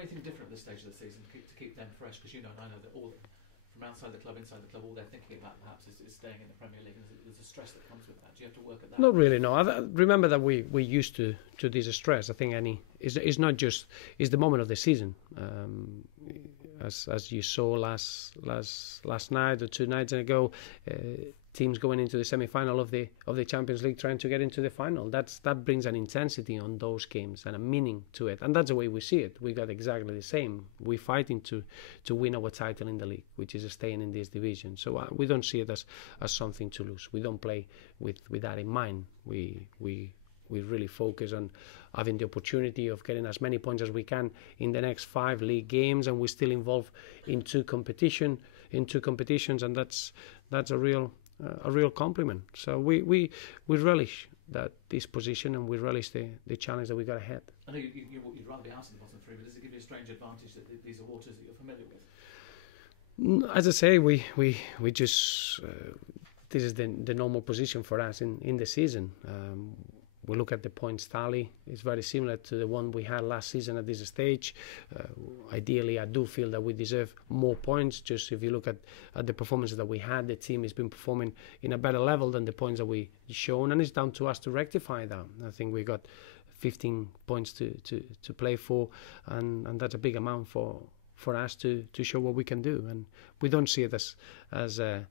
anything different at this stage of the season to keep them fresh? Because you know, and I know that all from outside the club, inside the club, all they're thinking about perhaps is staying in the Premier League, and there's a stress that comes with that. Do you have to work at that? Not really, no. Remember that we used to this stress. I think it's not just the moment of the season. As you saw last night or 2 nights ago, teams going into the semi-final of the Champions League trying to get into the final. That brings an intensity on those games and a meaning to it, and that's the way we see it. We got exactly the same. We're fighting to win our title in the league, which is staying in this division. So we don't see it as something to lose. We don't play with that in mind. We really focus on having the opportunity of getting as many points as we can in the next 5 league games, and we're still involved in two competitions, and that's a real compliment. So we relish this position, and we relish the challenge that we got ahead. I know you'd rather be out in the bottom 3, but does it give you a strange advantage that these are waters that you're familiar with? As I say, we just this is the normal position for us in the season. We look at the points tally. It's very similar to the one we had last season at this stage. Ideally, I do feel that we deserve more points. Just if you look at the performances that we had, the team has been performing in a better level than the points that we shown, and it's down to us to rectify that. I think we got 15 points to play for, and that's a big amount for us to show what we can do. And we don't see it as a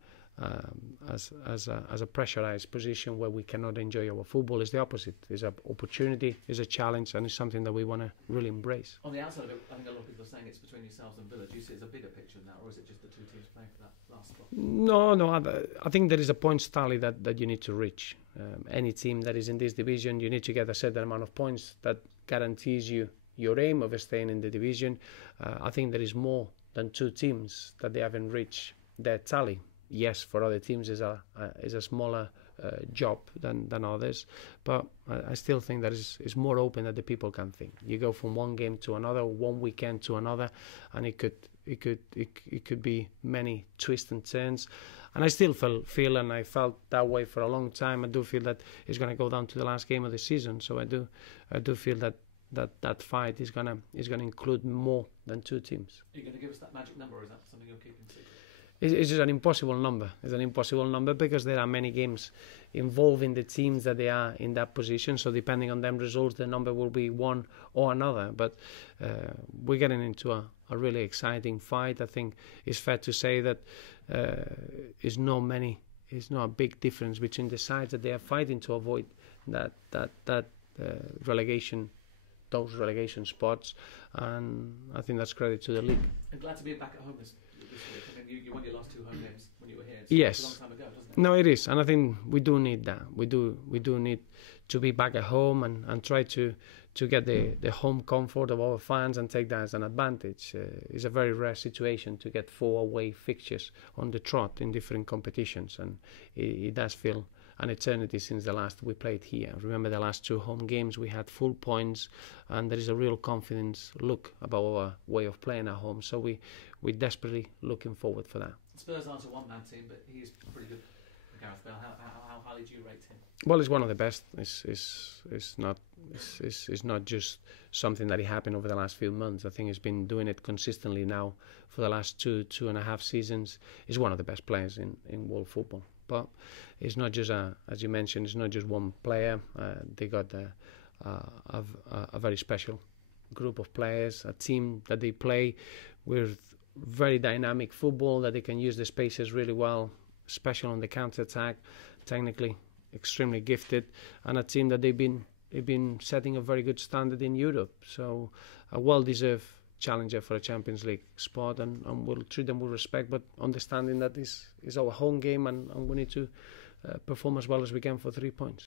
pressurized position where we cannot enjoy our football. It's the opposite. It's an opportunity, it's a challenge, and it's something that we want to really embrace. On the outside of it, I think a lot of people are saying it's between yourselves and Villa. Do you see it as a bigger picture than that, or is it just the two teams playing for that last spot? No. I think there is a points tally that you need to reach. Any team that is in this division, you need to get a certain amount of points that guarantees you your aim of staying in the division. I think there is more than 2 teams that they haven't reached their tally. Yes, for other teams is a smaller job than others, but I still think that is more open than the people can think. You go from one game to another, one weekend to another, and it could be many twists and turns. And I still feel, and I felt that way for a long time. I do feel that it's going to go down to the last game of the season. So I do feel that fight is gonna include more than 2 teams. Are you going to give us that magic number, or is that something you're keeping secret? It's just an impossible number. It's an impossible number because there are many games involving the teams that they are in that position. So depending on them results, the number will be one or another. But we're getting into a really exciting fight. I think it's fair to say that it's not a big difference between the sides that they are fighting to avoid that relegation. Those relegation spots, and I think that's credit to the league. I'm glad to be back at home this week. I mean, you won your last 2 home games when you were here. Yes. It's a long time ago, doesn't it? No, it is, and I think we do need that. We do need to be back at home and try to get the home comfort of our fans and take that as an advantage. It's a very rare situation to get 4 away fixtures on the trot in different competitions, and it does feel an eternity since the last we played here. Remember the last 2 home games we had full points, and there is a real confidence look about our way of playing at home. So we're desperately looking forward for that. Spurs aren't a one-man team, but he's pretty good. Gareth Bale, how highly do you rate him? Well, he's one of the best. It's not just something that happened over the last few months. I think he's been doing it consistently now for the last 2.5 seasons. He's one of the best players in world football. But it's not just as you mentioned, it's not just one player. They got a very special group of players, a team that they play with very dynamic football, that they can use the spaces really well, special on the counter-attack, technically extremely gifted, and a team that they've been setting a very good standard in Europe. So a well-deserved challenger for a Champions League spot, and we'll treat them with respect, but understanding that this is our home game, and we need to perform as well as we can for 3 points.